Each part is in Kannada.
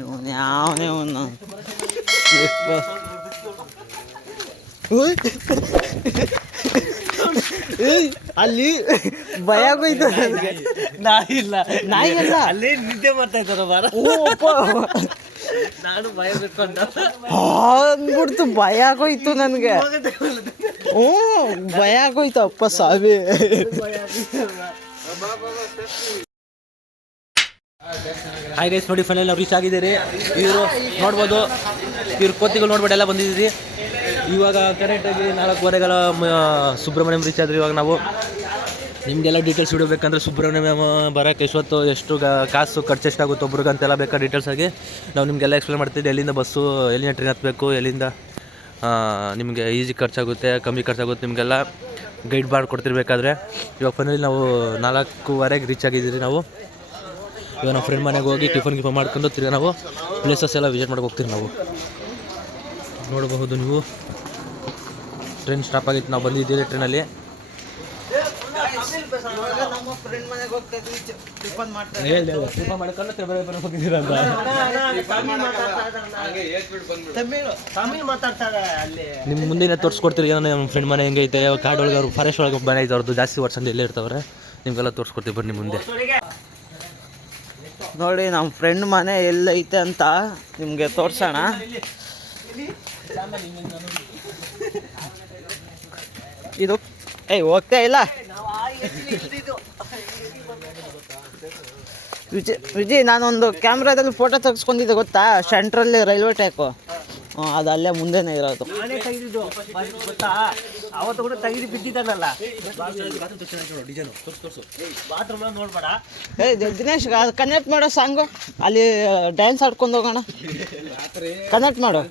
ಇವನು ಯಾವನೇ ಇವನು ಅಲ್ಲಿ ಭಯ ಆಗೋಯ್ತು ನನಗೆ. ನಾಯಿ ಇಲ್ಲ, ನಾಯಿ ಅಲ್ಲ, ಅಲ್ಲಿ ನಿದ್ದೆ ಮಾಡ್ತಾ ಇದ್ದಾರ ಬಾರ. ನಾನು ಭಯ ಬಿಟ್ಕೊಂಡ ಅಂದ್ಬಿಡ್ತು, ಭಯ ಆಗೋಯ್ತು ನನಗೆ. ಹ್ಞೂ ಭಯ ಆಗೋಯ್ತು ಅಪ್ಪ ಸಾವಿ. ಹಾಯ್ ಗೈಸ್, ನೋಡಿ ಫೈನಲ್ ನಾವು ರೀಚ್ ಆಗಿದ್ದೀರಿ. ಇವರು ನೋಡ್ಬೋದು, ಇವ್ರ ಕೋತಿಗಳು ನೋಡ್ಬೋದು ಎಲ್ಲ ಬಂದಿದ್ದೀರಿ. ಇವಾಗ ಕರೆಕ್ಟಾಗಿ 4:15 ಸುಬ್ರಹ್ಮಣ್ಯಂ ರೀಚ್ ಆದ್ರಿ. ಇವಾಗ ನಾವು ನಿಮಗೆಲ್ಲ ಡೀಟೇಲ್ಸ್ ಇಡಬೇಕಂದ್ರೆ ಸುಬ್ರಹ್ಮಣ್ಯಂ ಬರೋಕ್ಕೆ ಎಷ್ಟು ಕಾಸು ಖರ್ಚು ಎಷ್ಟಾಗುತ್ತೆ ಒಬ್ರಿಗೆ ಅಂತೆಲ್ಲ ಬೇಕಾ ಡೀಟೇಲ್ಸ್ ಆಗಿ ನಾವು ನಿಮಗೆಲ್ಲ ಎಕ್ಸ್ಪ್ಲೇನ್ ಮಾಡ್ತಿದ್ದೆ. ಎಲ್ಲಿಂದ ಬಸ್ಸು, ಎಲ್ಲಿಂದ ಟ್ರೈನ್ ಹತ್ತಬೇಕು, ಎಲ್ಲಿಂದ ನಿಮಗೆ ಈಸಿ ಖರ್ಚಾಗುತ್ತೆ, ಕಮ್ಮಿ ಖರ್ಚಾಗುತ್ತೆ, ನಿಮಗೆಲ್ಲ ಗೈಡ್ ಮಾಡಿಕೊಡ್ತಿರ್ಬೇಕಾದ್ರೆ. ಇವಾಗ ಫೈನಲಿ ನಾವು 4:15 ರೀಚ್ ಆಗಿದ್ದೀರಿ. ನಾವು ಇವಾಗ ನಮ್ಮ ಫ್ರೆಂಡ್ ಮನೆಗೆ ಹೋಗಿ ಟಿಫನ್ ಮಾಡ್ಕೊಂಡು ತಿರ್ಗಿ ನಾವು ಪ್ಲೇಸಸ್ ಎಲ್ಲ ವಿಸಿಟ್ ಮಾಡೋಕೆ ಹೋಗ್ತೀವಿ. ನಾವು ನೋಡಬಹುದು, ನೀವು ಟ್ರೈನ್ ಸ್ಟಾಪ್ ಆಗಿತ್ತು, ನಾವು ಬಂದಿದ್ದೀರಿ ಟ್ರೈನಲ್ಲಿ. ನಮ್ಮ ಫ್ರೆಂಡ್ ಮನೆಗೆ ಹೋಗ್ತಾ ಟಿಫನ್ ಮಾಡ್ತಾರೆ. ಟಿಫನ್ ಮಾಡ್ಕೊಂಡು ಹೋಗಿದ್ದೀರ ಅಂತ ನಿಮ್ಮ ಮುಂದಿನ ತೋರಿಸ್ಕೊಡ್ತೀರಿ. ಏನೋ ನಮ್ಮ ಫ್ರೆಂಡ್ ಮನೆ ಹೆಂಗೈತೆ, ಕಾಡು ಒಳಗೆ ಅವ್ರು ಫಾರೆಸ್ಟ್ ಒಳಗೆ ಮನೆ ಐತೆ ಅವ್ರದ್ದು, ಜಾಸ್ತಿ ವರ್ಷದಿಂದ ಎಲ್ಲೇ ಇರ್ತಾವ್ರೆ. ನಿಮಗೆಲ್ಲ ತೋರಿಸ್ಕೊಡ್ತೀವಿ ಬನ್ನಿ ಮುಂದೆ. ನೋಡಿ ನಮ್ಮ ಫ್ರೆಂಡ್ ಮನೆ ಎಲ್ಲೈತೆ ಅಂತ ನಿಮಗೆ ತೋರ್ಸೋಣ. ಇದು ಹೋಗ್ತಾ ಇಲ್ಲ ವಿಜಯ್, ನಾನೊಂದು ಕ್ಯಾಮ್ರಾದಲ್ಲಿ ಫೋಟೋ ತೆಗೆಸ್ಕೊಂಡಿದ್ದೆ ಗೊತ್ತಾ, ಸೆಂಟ್ರಲ್ಲಿ ರೈಲ್ವೆ ಟ್ರ್ಯಾಕು. ಅದು ಅಲ್ಲೇ ಮುಂದೆನೇ ಇರೋದು. ಅವತ್ತು ಕೂಡ ತೆಗೆದು ಬಿದ್ದಿದ್ದಾನಲ್ಲ ನೋಡ್ಬೇಡ. ದಿನೇಶ್, ಕನೆಕ್ಟ್ ಮಾಡೋ ಸಾಂಗು, ಅಲ್ಲಿ ಡ್ಯಾನ್ಸ್ ಆಡ್ಕೊಂಡು ಹೋಗೋಣ. ಕನೆಕ್ಟ್ ಮಾಡು.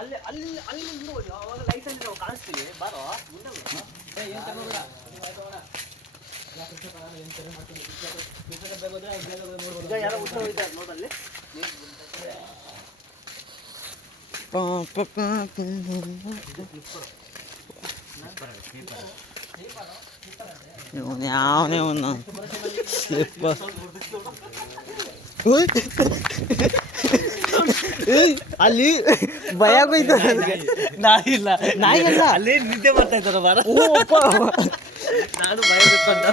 ಅಲ್ಲಿ ಅಲ್ಲಿ ಅಲ್ಲಿ ಅವಾಗ ಲೈಟಲ್ಲಿ ನಾವು ಕಾಣಿಸ್ತೀವಿ. ಬಾರೋ ಯಾರೋ ಉತ್ತರ ಹೋಗಿದ್ದಾರೆ ನೋಡಲ್ಲಿ. ಇವನು ಯಾವನೇ ಇವನು ಸ್ಲಿಪ್ಪರ್. ಅಲ್ಲಿ ಭಯ ಆಗೋಯ್ತು ನನಗೆ. ನಾಯಿ ಇಲ್ಲ, ನಾಯಿ ಅಲ್ಲ, ಅಲ್ಲಿ ನಿದ್ದೆ ಮಾಡ್ತಾ ಇದ್ದಾರ ಬಾರ. ನಾನು ಭಯ ಬಿಟ್ಕೊಂಡ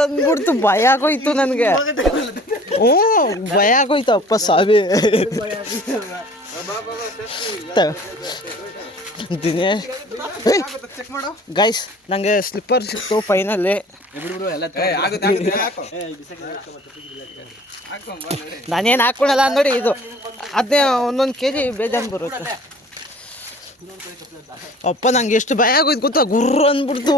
ಅಂದ್ಬಿಡ್ತು, ಭಯ ಆಗೋಯ್ತು ನನಗೆ. ಹ್ಞೂ ಭಯ ಆಗೋಯ್ತು ಅಪ್ಪ ಸಾವಿ. ದಿನೇಶ್ ಗೈಸ್, ನನಗೆ ಸ್ಲಿಪ್ಪರ್ ಸಿಕ್ತು ಫೈನಲ್ಲಿ. ನಾನೇನು ಹಾಕ್ಕೊಳಲ್ಲ ನೋಡಿ, ಇದು ಅದೇ 1 kg ಬೇಜಾನ್ ಬರುತ್ತೆ. ಅಪ್ಪ ನಂಗೆ ಎಷ್ಟು ಭಯ ಆಗೋಯ್ತು ಗೊತ್ತಾ, ಗುರ್ರು ಅಂದ್ಬಿಡ್ತು.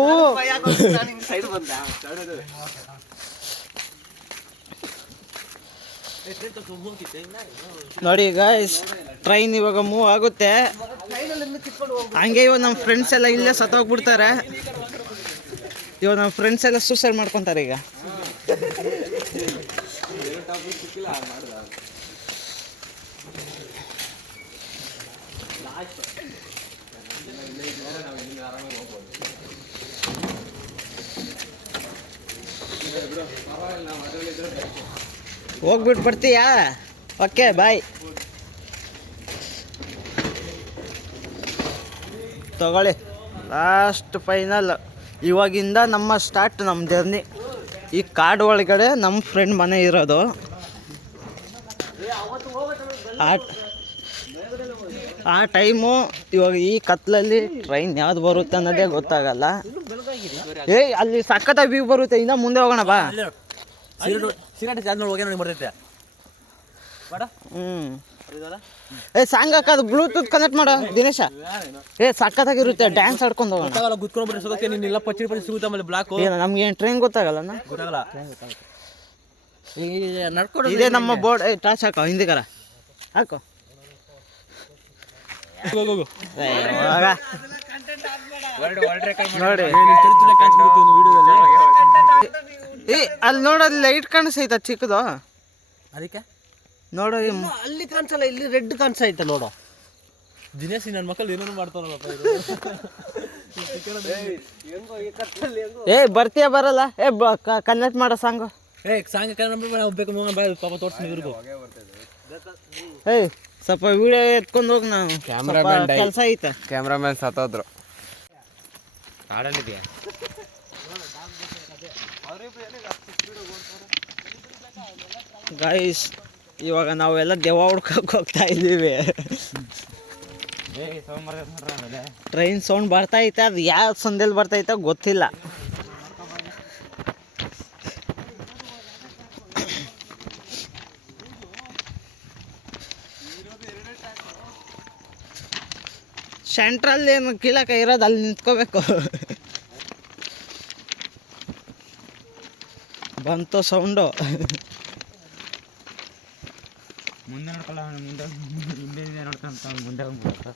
ನೋಡಿ ಗಾಯ್ಸ್, ಟ್ರೈನ್ ಇವಾಗ ಮೂವ್ ಆಗುತ್ತೆ. ಹಂಗೆ ಇವಾಗ ನಮ್ಮ ಫ್ರೆಂಡ್ಸ್ ಎಲ್ಲ ಇಲ್ಲೇ ಸತ್ತೋಗ್ಬಿಡ್ತಾರೆ. ಇವಾಗ ನಮ್ಮ ಫ್ರೆಂಡ್ಸ್ ಎಲ್ಲ ಸೂಸೈಡ್ ಮಾಡ್ಕೊತಾರೆ ಈಗ. ಹೋಗ್ಬಿಟ್ಟು ಬರ್ತೀಯಾ? Okay bye. ತಗೊಳ್ಳಿ, ಲಾಸ್ಟ್ ಫೈನಲ್. ಇವಾಗಿಂದ ನಮ್ಮ ಸ್ಟಾರ್ಟ್, ನಮ್ಮ ಜರ್ನಿ. ಈ ಕಾಡು ಒಳಗಡೆ ನಮ್ಮ ಫ್ರೆಂಡ್ ಮನೆ ಇರೋದು. ಆ ಟೈಮು ಇವಾಗ ಈ ಕತ್ಲಲ್ಲಿ ಟ್ರೈನ್ ಯಾವ್ದು ಬರುತ್ತೆ ಅನ್ನೋದೇ ಗೊತ್ತಾಗಲ್ಲ. ಅಲ್ಲಿ ಸಖತ್ತಾಗಿ ವ್ಯೂ ಬರುತ್ತೆ. ಇನ್ನ ಮುಂದೆ ಹೋಗೋಣ ಬಾ. ಸಾಂಗ್ ಹಾಕೋದು ಬ್ಲೂಟೂತ್ ಕನೆಕ್ಟ್ ಮಾಡೋ ದಿನೇಶ. ಸಖತ್ತಾಗಿರುತ್ತೆ, ಡ್ಯಾನ್ಸ್ ಆಡ್ಕೊಂಡು ಹೋಗೋಣ. ನಮ್ಗೆ ಏನು ಟ್ರೈನ್ ಗೊತ್ತಾಗಲ್ಲ. ಇದೇ ನಮ್ಮ ಬೋರ್ಡ್. ಟಾಚ್ ಹಾಕೋ, ಹಿಂದಿಗಾರ ಹಾಕೋ. ನೋಡಿ ಅಲ್ಲಿ ನೋಡೋದು ಲೈಟ್ ಕಾಣಿಸೈತ ಚಿಕ್ಕದು. ಅದಕ್ಕೆ ನೋಡೋ ಅಲ್ಲಿ ಕಾಣಿಸಲ್ಲ, ಇಲ್ಲಿ ರೆಡ್ ಕಾಣಿಸೈತೆ ನೋಡು. ದಿನೇಶ್ ನನ್ನ ಮಕ್ಕಳು ಏನೇನು ಮಾಡ್ತಾರಲ್ಲಪ್ಪ. ಏ ಬರ್ತೀಯ ಬರಲ್ಲ ಏ ಕನೆಕ್ಟ್ ಮಾಡೋ ಸಾಂಗು ಸಾಂಗ್ ಬೇಕು ಪಾಪ ತೋರಿಸ್ತೀನಿ ಇವ್ರಿಗೂ. ಏಯ್ ಸ್ವಲ್ಪ ವಿಡಿಯೋ ಎತ್ಕೊಂಡು ಹೋಗಿ ನಾವು ಕೆಲಸ ಐತೆ. ಕ್ಯಾಮ್ರಾಮನ್ ಸತ್ತೋದ್ರು. ಹಾಡಲ್ಲಿದೆಯಾ ಗೈಸ್ ಇವಾಗ ನಾವೆಲ್ಲ ದೆವ್ವ ಹುಡ್ಕಕ್ಕೆ ಹೋಗ್ತಾ ಇದ್ದೀವಿ. ಟ್ರೈನ್ ಸೌಂಡ್ ಬರ್ತೈತೆ, ಅದು ಯಾವ ಸಂದೇಲಿ ಬರ್ತೈತೆ ಗೊತ್ತಿಲ್ಲ. ಸೆಂಟ್ರಲ್ಲಿ ಏನು ಕೀಳಕ್ಕೆ ಇರೋದು ಅಲ್ಲಿ ನಿಂತ್ಕೋಬೇಕು. ಬಂತು ಸೌಂಡು. ಮುಂದೆ ನೋಡ್ಕೊಳ್ಳ, ಮುಂದೆ ಹಿಂದೆ ನೋಡ್ಕೊಂತ ಮುಂದೆ ಹೋಗ್ಬಿಡುತ್ತ.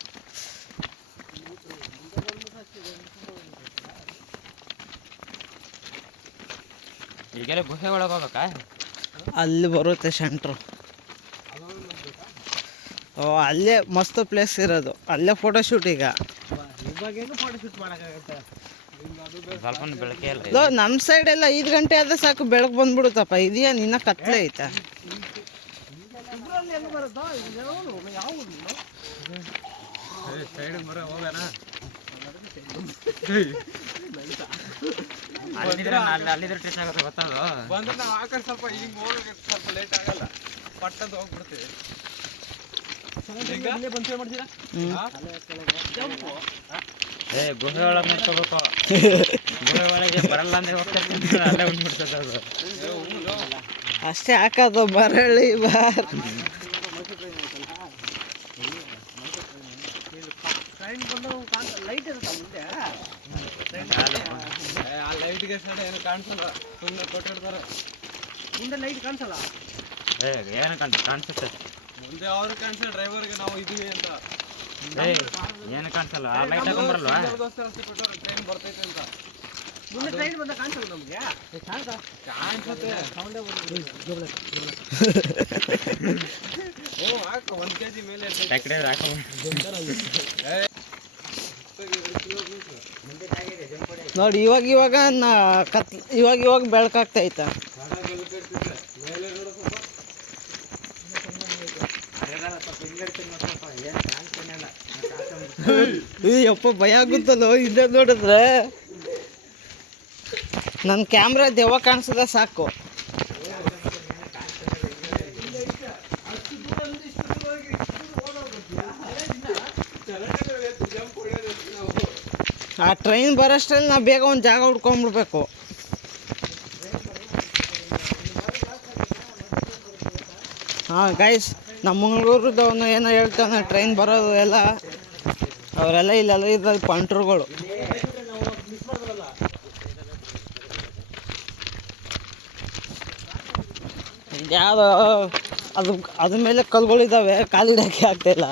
ಈಗೆಲ್ಲ ಗುಹೆ ಒಳಗೆ ಹೋಗ್ಬೇಕಾ? ಅಲ್ಲಿ ಬರುತ್ತೆ ಸೆಂಟ್ರು. ಓ ಅಲ್ಲೇ ಮಸ್ತ್ ಪ್ಲೇಸ್ ಇರೋದು, ಅಲ್ಲೇ ಫೋಟೋಶೂಟ್. ಈಗ ಸ್ವಲ್ಪ ಬೆಳಕೆ ಇಲ್ಲ. ನಮ್ಮ ಸೈಡೆಲ್ಲ 5 ಗಂಟೆ ಆದ್ರೆ ಸಾಕು, ಬೆಳಕು ಬಂದ್ಬಿಡುತ್ತಪ್ಪ. ಇದೆಯಾ ನಿನ್ನ ಕತ್ಲೆ ಐತಾ? ಅಲ್ಲಿದ್ರೆ ಟೆಸ್ಟ್ ಆಗುತ್ತೆ ಗೊತ್ತದು. ಬಂದ್ರೆ ನಾವು ಆ ಕಡೆ ಸ್ವಲ್ಪ ಈಗ ಹೋಗೋಕೆ ಸ್ವಲ್ಪ ಲೇಟ್ ಆಗಲ್ಲ, ಪಟ್ಟಂತ ಹೋಗ್ಬಿಡ್ತೀವಿ. ಗುಹೆ ಒಳಗೆ ಮಾಡ್ಕೋಬೇಕು. ಗುಹೆ ಒಳಗೆ ಬರಲ್ಲ ಅಂದ್ರೆ ಅಲ್ಲೇ ಉಂಡ್ಬಿಡ್ತದೆ ಅದು. ಅಷ್ಟೇ ಹಾಕೋದು ಮರಳಿ ಬಾರ್. ಆ ಲೈಟ್ಗೆ ಸಡ ಏನು ಕಾಣಿಸಲ್ಲ, ಸುಮ್ಮನೆ ಕೊಟ್ಟಿರ್ತಾರೆ. ಮುಂದೆ ಲೈಟ್ ಕಾಣಿಸಲ್ಲ. ಏನು ಕಾಣಿಸುತ್ತೆ ಮುಂದೆ ಅವ್ರು ಕಾಣಿಸಲ್ಲ, ಡ್ರೈವರ್ಗೆ ನಾವು ಇದೀವಿ ಅಂತ. ಏನು ಕಾಣಿಸಲ್ಲ, ಆ ಲೈಟ್ ಹಾಕೊಂಡ್ಬರಲ್ವಾ? ಟ್ರೈನ್ ಬರ್ತೈತೆ ಅಂತ. ಮುಂದೆ ಟ್ರೈನ್ ಬಂದ ಕಾಣಿಸಲ್ಲ ನಮಗೆ. ಕಾಣಿಸುತ್ತೆ. ಹಾಕ 1 kg ಮೇಲೆ ನೋಡಿ. ಇವಾಗ ಬೆಳಕಾಗ್ತೈತೆ. ಯಪ್ಪ ಭಯ ಆಗುತ್ತಲ್ಲೋ ಇಲ್ಲೇ ನೋಡಿದ್ರೆ. ನನ್ನ ಕ್ಯಾಮ್ರಾ ದೆವ್ವ ಕಾಣಿಸದ ಸಾಕು. ಆ ಟ್ರೈನ್ ಬರೋಷ್ಟರಲ್ಲಿ ನಾವು ಬೇಗ ಒಂದು ಜಾಗ ಹುಡ್ಕೊಂಡ್ಬಿಡ್ಬೇಕು. ಹಾಂ ಗೈಸ್, ನಮ್ಮ ಮಂಗಳೂರದವನು ಏನೋ ಹೇಳ್ತಾನೆ, ಟ್ರೈನ್ ಬರೋದು ಎಲ್ಲ ಅವರೆಲ್ಲ ಇಲ್ಲೆಲ್ಲ ಇದ್ದಾರೆ ಪಂಟ್ರುಗಳು. ಯಾವ್ದು ಅದ್ರ ಮೇಲೆ ಕಲ್ಗಳಿದ್ದಾವೆ, ಕಾಲಿಡೋಕ್ಕೆ ಆಗ್ತಾಯಿಲ್ಲ.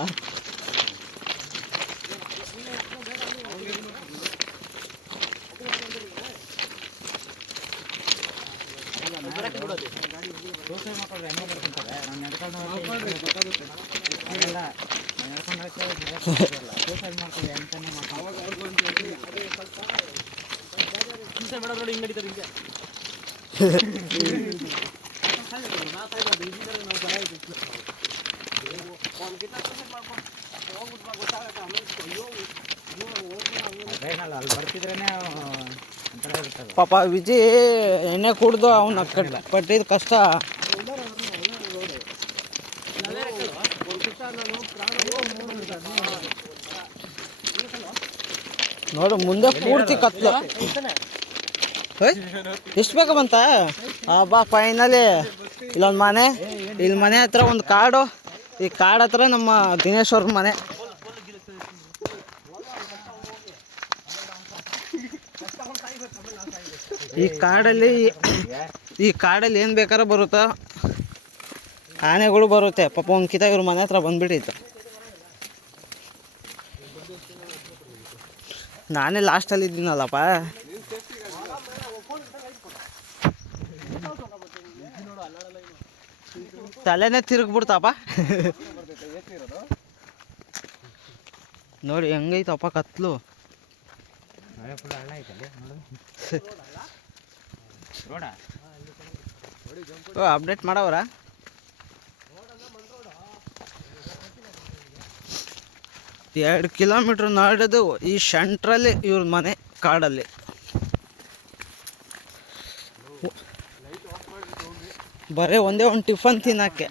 ಪಾಪ ವಿಜಯ್ ಎಣ್ಣೆ ಕುಡ್ದು ಅವನ ಪಟ್ಟಿದ ಕಷ್ಟ. ನೋಡು ಮುಂದೆ ಪೂರ್ತಿ ಕತ್ಲು. ಎಷ್ಟು ಬೇಗ ಬಂತ? ಬಾ ಫೈನಲಿ ಇಲ್ಲೊಂದು ಮನೆ, ಇಲ್ಲಿ ಮನೆ ಹತ್ರ ಒಂದು ಕಾಡು. ಈ ಕಾಡು ಹತ್ರ ನಮ್ಮ ದಿನೇಶ್ ಅವ್ರ ಮನೆ. ಈ ಕಾಡಲ್ಲಿ ಏನು ಬೇಕಾದ್ರೂ ಬರುತ್ತಾ, ಆನೆಗಳು ಬರುತ್ತೆ. ಪಾಪ ಒಂದು ಕಿತ ಇವ್ರ ಮನೆ ಹತ್ರ ಬಂದ್ಬಿಟ್ಟಿತ್ತು. ನಾನೇ ಲಾಸ್ಟಲ್ಲಿ ಇದ್ದೀನಲ್ಲಪ್ಪ. ತಲೆನೇ ತಿರುಗ್ಬಿಡ್ತಪ್ಪ. ನೋಡಿ ಹೆಂಗೈತಪ್ಪ ಕತ್ಲು. ಓ ಅಪ್ಡೇಟ್ ಮಾಡವ್ರ. ಎರಡು ಕಿಲೋಮೀಟ್ರ್ ನಡೆದು ಈ ಸೆಂಟ್ರಲ್ಲಿ ಇವ್ರ ಮನೆ ಕಾಡಲ್ಲಿ. ಬರೀ ಒಂದೇ ಒಂದು ಟಿಫನ್ ತಿನ್ನೋಕ್ಕೆ.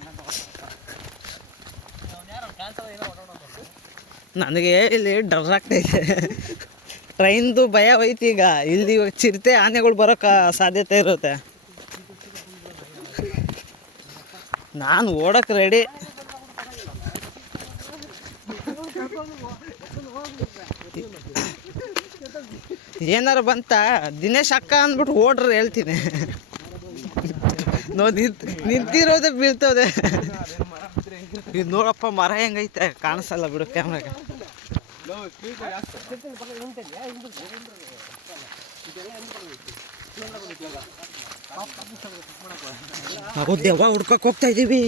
ನನಗೆ ಇಲ್ಲಿ ಡರ್ ಆಗ್ತೈತೆ. ಟ್ರೈನ್ದು ಭಯ ಹೋಯ್ತು ಈಗ. ಇಲ್ಲಿ ಇವಾಗ ಚಿರತೆ ಆನೆಗಳು ಬರೋಕ್ಕೆ ಸಾಧ್ಯತೆ ಇರುತ್ತೆ. ನಾನು ಓಡಕ್ಕೆ ರೆಡಿ. ಏನಾರು ಬಂತ ದಿನೇಶ್ ಅಕ್ಕ ಅಂದ್ಬಿಟ್ಟು ಓಡ್ರಿ ಹೇಳ್ತೀನಿ. ನಿಂತಿರೋದೇ ಬೀಳ್ತದೆ. ಇದು ನೋಡಪ್ಪ ಮರ ಹೆಂಗೈತೆ ಕಾಣಿಸಲ್ಲ ಬಿಡು ಕ್ಯಾಮ್ರಾಗ. ನಾವು ದೆವ್ವ ಹುಡ್ಕಕ್ಕೆ ಹೋಗ್ತಾ ಇದ್ದೀವಿ.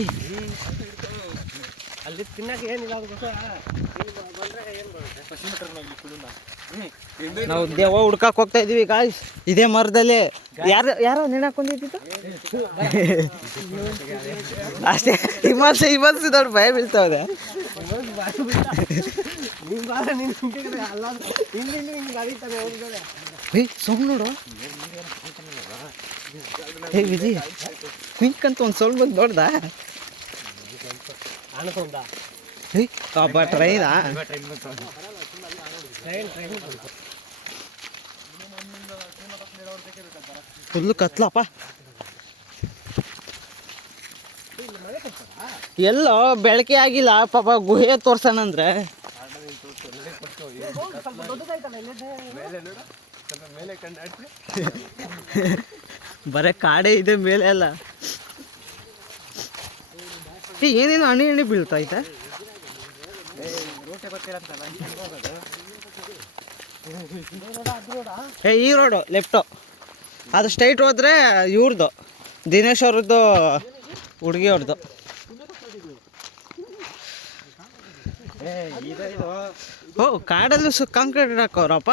ಅಲ್ಲಿ ತಿನ್ನಕ್ಕೆ ಏನಿಲ್ಲ. ನಾವು ದೆವ್ವ ಹುಡ್ಕಕ್ಕೆ ಹೋಗ್ತಾ ಇದೀವಿ ಗಾಯ್ಸ್. ಇದೇ ಮರದಲ್ಲಿ ಯಾರೋ ನೆನಾಕೊಂಡಿದ್ದು ಅಷ್ಟೇ. ಹಿಮಲ್ಸಿ ದೊಡ್ಡ ಭಯ ಬೀಳ್ತಾವೆ. ಸೌಂಡ್ ನೋಡು. ಹೇ ವಿಜಿ ಕ್ವಿಂಕ್ ಅಂತ ಒಂದು ಸೌಂಡ್ ಬಂದು ನೋಡ್ದ. ಟ್ರೈನಾ? ಫುಲ್ಲು ಕತ್ಲಪ್ಪ. ಎಲ್ಲೋ ಬೆಳಕೆ ಆಗಿಲ್ಲ ಪಾಪ. ಗುಹೆ ತೋರ್ಸಣಂದ್ರೆ ಬರೇ ಕಾಡೇ ಇದೆ ಮೇಲೆ ಎಲ್ಲ. ಏನೇನು ಹಣಿ ಬೀಳ್ತೈತೆ. ಈ ರೋಡು ಲೆಫ್ಟು. ಅದು ಸ್ಟ್ರೈಟ್ ಹೋದ್ರೆ ಇವ್ರದ್ದು ದಿನೇಶ್ ಅವ್ರದ್ದು ಹುಡುಗಿ ಅವ್ರದ್ದು. ಓ ಕಾಡಲ್ಲೂ ಕಾಂಕ್ರೀಟ್ ಹಾಕೋರಪ್ಪ.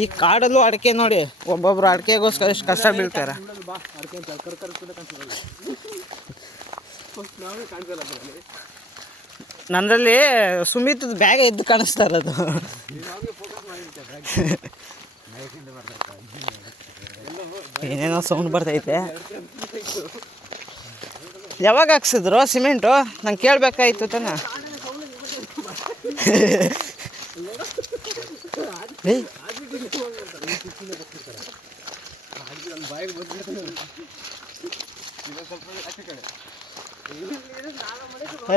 ಈ ಕಾಡಲ್ಲೂ ಅಡಿಕೆ ನೋಡಿ. ಒಬ್ಬೊಬ್ರು ಅಡಿಕೆಗೋಸ್ಕರ ಎಷ್ಟು ಕಷ್ಟ ಬೀಳ್ತಾರೆ. ನನ್ನಲ್ಲಿ ಸುಮಿತ್ ಬ್ಯಾಗ್ ಎದ್ದು ಕಾಣಿಸ್ತಾ ಇರೋದು. ಏನೇನೋ ಸೌಂಡ್ ಬರ್ತೈತೆ. ಯಾವಾಗ ಹಾಕ್ಸಿದ್ರು ಸಿಮೆಂಟು? ನಂಗೆ ಕೇಳಬೇಕಾಯ್ತು ತಾನೆ.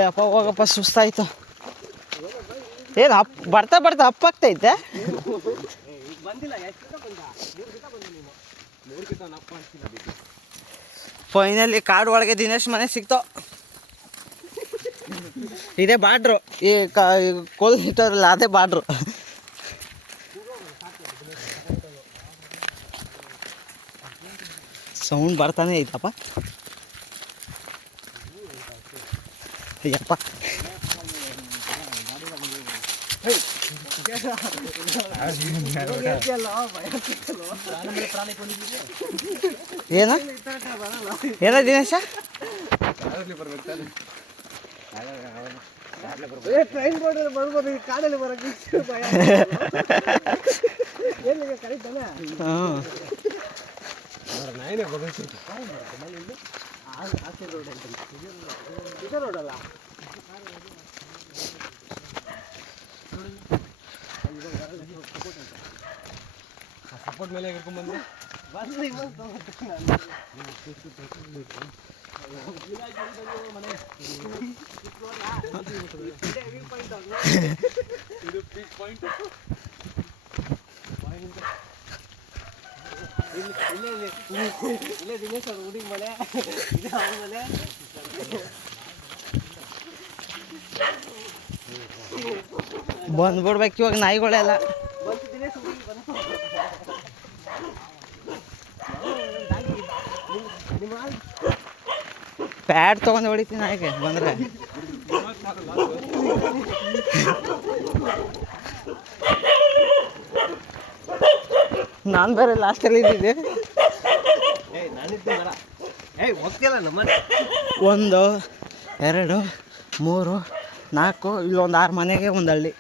ಅಪ್ಪ ಹೋಗಪ್ಪ ಸುಸ್ತಾಯ್ತು. ಏನು ಬರ್ತಾ ಅಪ್ಪಾಗ್ತೈತೆ. ಫೈನಲಿ ಕಾಡು ಒಳಗೆ ದಿನೇಶ್ ಮನೆ ಸಿಕ್ತು. ಇದೇ ಬಾಡ್ರು. ಈ ಕೋಲ್ ಇಟ್ಟವ್ರಲ್ಲ ಅದೇ ಬಾಡ್ರು. ಸೌಂಡ್ ಬರ್ತಾನೆ ಐತಪ್ಪ. ಅಯ್ಯಪ್ಪ ಏನ ದಿನೇಶ? ಟ್ರೈನ್ ಬರ್ಬೋದು ಕಾಡಲ್ಲಿ ಬರೋಕ್ಕೆ. ರೋಡಲ್ಲ ಸಪೋರ್ಟ್ ಮೇಲೆ ಹಿಡ್ಕೊಂಡ್ಬಂದು ಇಲ್ಲೇ ದಿನೇಶ್ ಅವ್ರ ಹುಡುಗಿ ಮನೆ, ಇದೆ ಅವ್ರ ಮನೆ. ಬಂದ್ಬಿಡ್ಬೇಕು ಇವಾಗ ನಾಯಿಗಳೆಲ್ಲ. ಪ್ಯಾಡ್ ತೊಗೊಂಡು ಹೊಡಿತೀನಿ ಹಾಗೆ ಬಂದರೆ. ನಾನು ಬೇರೆ ಲಾಸ್ಟಲ್ಲಿ ಇದ್ದಿದ್ದೆ. 1 2 3 4 ಇಲ್ಲೊಂದು 6 ಮನೆಗೆ ಒಂದು ಹಳ್ಳಿ.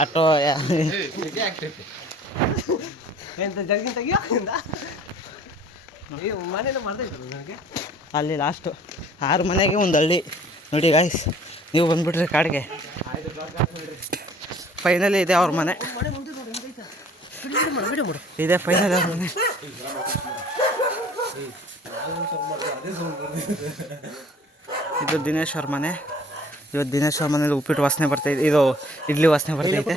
ಆಟೋ ಅಲ್ಲಿ ಲಾಸ್ಟು 6 ಮನೆಗೆ ಒಂದು ಹಳ್ಳಿ ನೋಡಿ ಗಾಯ್ಸ್. ನೀವು ಬಂದುಬಿಟ್ರಿ ಕಾಡಿಗೆ. ಫೈನಲಿ ಇದೆ ಅವ್ರ ಮನೆ, ಇದೆ ಫೈನಲ್ ಅವ್ರ ಮನೆ. ಇದು ದಿನೇಶ್ ಅವ್ರ ಮನೆ. ಇವತ್ತು ದಿನೇಶ್ ಅವ್ರ ಮನೇಲಿ ಉಪ್ಪಿಟ್ಟು ವಾಸನೆ ಬರ್ತೈತೆ, ಇದು ಇಡ್ಲಿ ವಾಸನೆ ಬರ್ತೈತೆ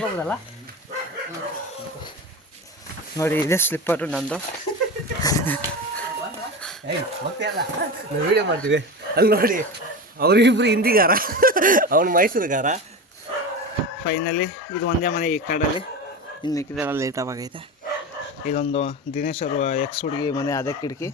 ನೋಡಿ. ಇದೇ ಸ್ಲಿಪ್ಪರು ನಂದು. ವಿಡಿಯೋ ಮಾಡ್ತೀವಿ ಅಲ್ಲಿ ನೋಡಿ. ಅವರಿಬ್ರು ಹಿಂದಿಗಾರ, ಅವನು ಮೈಸೂರುಗಾರ. ಫೈನಲಿ ಇದು ಒಂದೇ ಮನೆ ಈ ಕಾಡಲ್ಲಿ, ಇನ್ನು ಮಿಕ್ಕಿದೆಲ್ಲ ಲೇಟಾಗೈತೆ. ಇದೊಂದು ದಿನೇಶ್ ಅವರು ಎಕ್ಸ್ ಹುಡುಗಿ ಮನೆ, ಅದೇ ಕಿಟಕಿ.